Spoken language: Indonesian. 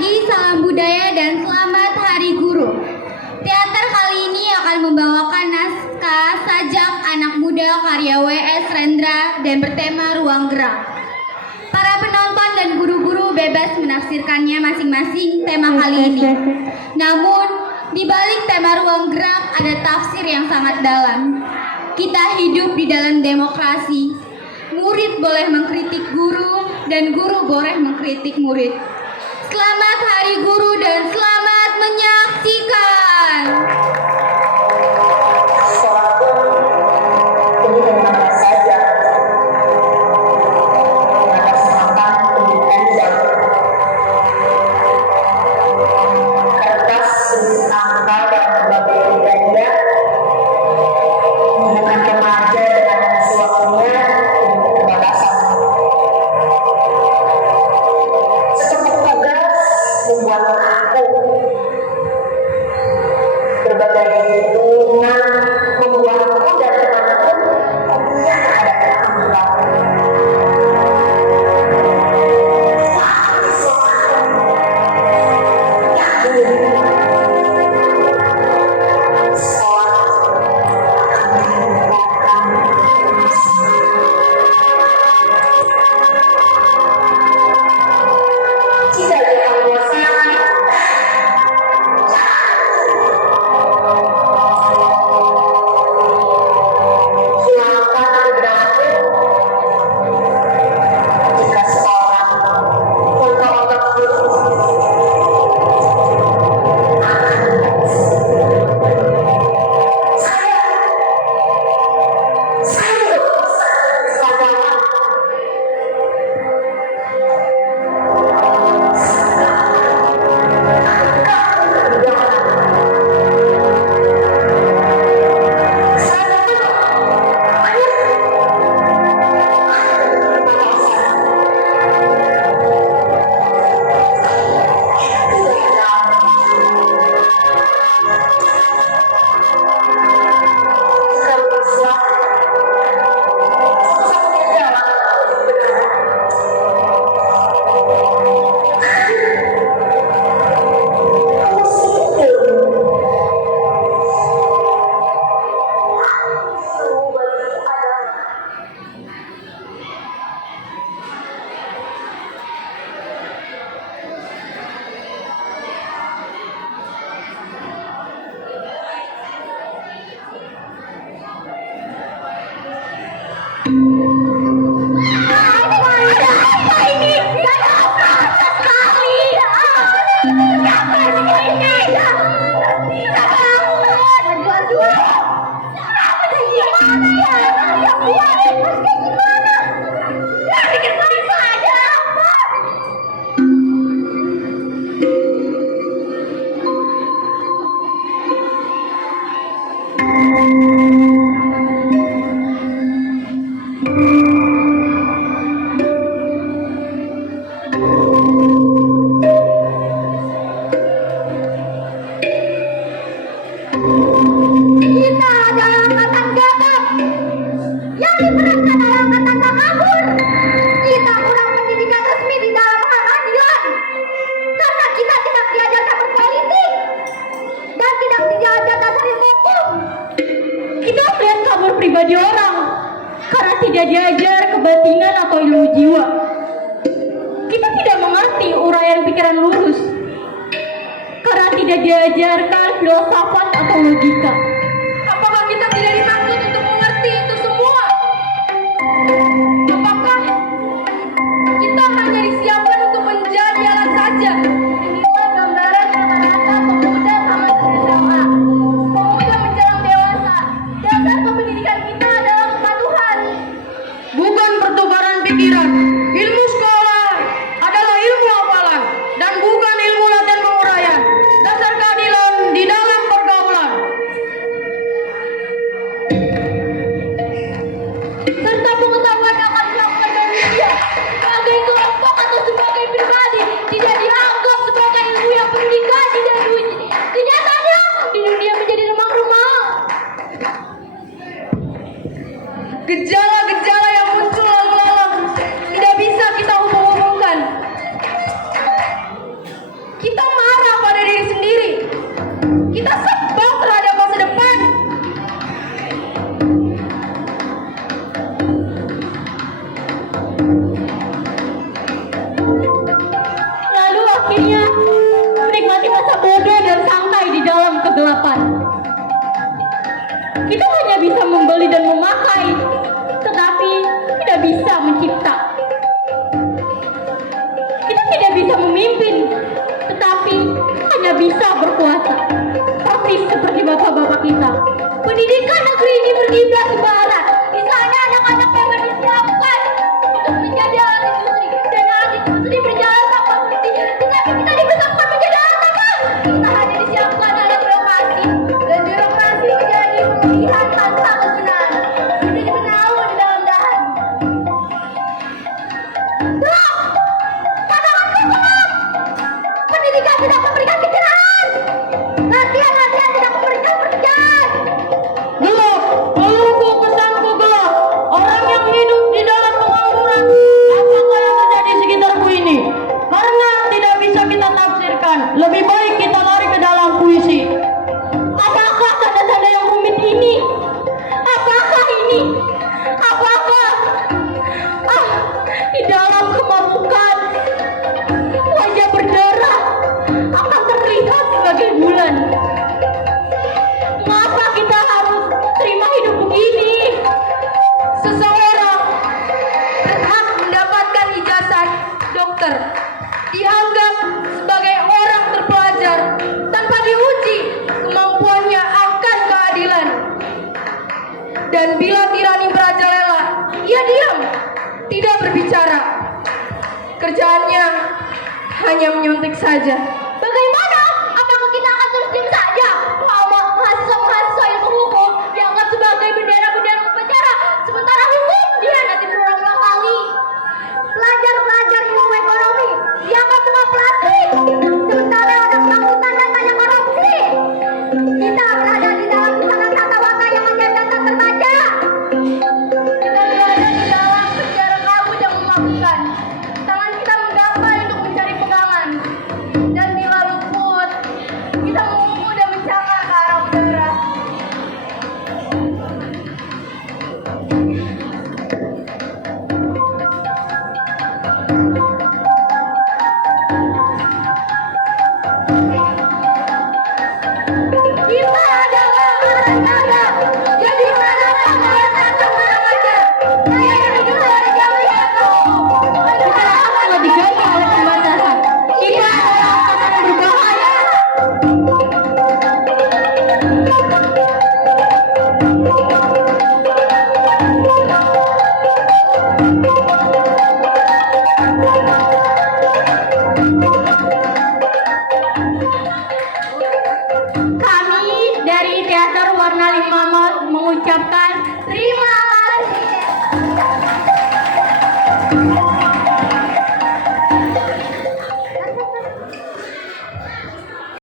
pagi, salam budaya, dan selamat Hari Guru. Teater kali ini akan membawakan naskah sajak anak muda karya W.S. Rendra dan bertema Ruang Gerak. Para penonton dan guru-guru bebas menafsirkannya masing-masing tema kali ini. Namun, di balik tema Ruang Gerak ada tafsir yang sangat dalam. Kita hidup di dalam demokrasi. Murid boleh mengkritik guru dan guru boleh mengkritik murid. Selamat Hari Guru dan selamat menyaksikan. Pribadi orang karena tidak diajar kebatinan atau ilmu jiwa. Kita tidak mengerti uraian pikiran lurus karena tidak diajarkan filsafat atau logika. Apakah kita tidak dimaksud untuk mengerti itu semua? Apakah kita hanya disiapkan untuk menjadi alat saja? Inilah gambaran rata-rata pemuda sama SMA. Pemuda menjelang dewasa. Dasar pendidikan kita adalah kepatuhan, bukan pertukaran pikiran. Ilmu sekolah adalah ilmu hafalan dan bukan ilmu latihan penguraian. Dasar keadilan di dalam pergaulan. kegelapan. Kita hanya bisa membeli dan memakai, tetapi tidak bisa mencipta. Kita tidak bisa memimpin, tetapi hanya bisa berkuasa. Persis seperti bapak-bapak kita. Pendidikan negeri ini berkiblat di barat. Di sana anak-anak yang disiapkan untuk menjadi alat industri, dan alat industri berjalan tanpa berhenti. Tetapi kita dibesarkan menjadi apa? Kita hanya disiapkan oleh birokrasi, dan birokrasi menjadi pemilihan tanpa kegunaan. Kita dibenau di dalam dahan. Dok! Katakan kosong! Pendidikan tidak memberikan kecerahan. Latihan-latihan tidak memberikan pekerjaan. Gelap, pelukku pesanku gelap. Orang yang hidup di dalam pengangguran, apakah yang terjadi di sekitarku ini? Karena tidak bisa kita tafsirkan, lebih baik kita lari ke dalam puisi. Apakah tanda-tanda yang rumit ini? Apakah ini? Apakah? Di dalam kemabukan, wajah berdarah akan terlihat sebagai bulan. Mengapa kita harus terima hidup begini? Seseorang berhak mendapatkan ijazah dokter, dianggap sebagai orang terpelajar tanpa diuji kemampuannya akan keadilan. Dan bila tirani merajalela, ia diam, tidak berbicara. Kerjaannya hanya menyuntik saja. Bagaimana? Apakah kita akan terus diam saja? Mahasiswa-mahasiswa ilmu hukum dianggap sebagai bendera-bendera upacara, sementara hukum dia nanti berulang-ulang kali. Pelajar-pelajar ilmu ekonomi dianggap semua plastik, sementara orang pangkutan dan banyak korupsi. Kita berada di dalam pusaka tatawaka yang menjadi tak terbaca. Kita berada di dalam penjara kabut yang memabukkan. Tangan kita menggapai untuk mencari pegangan, dan bila luput, kita mengumpul dan mencakar ke arah udara.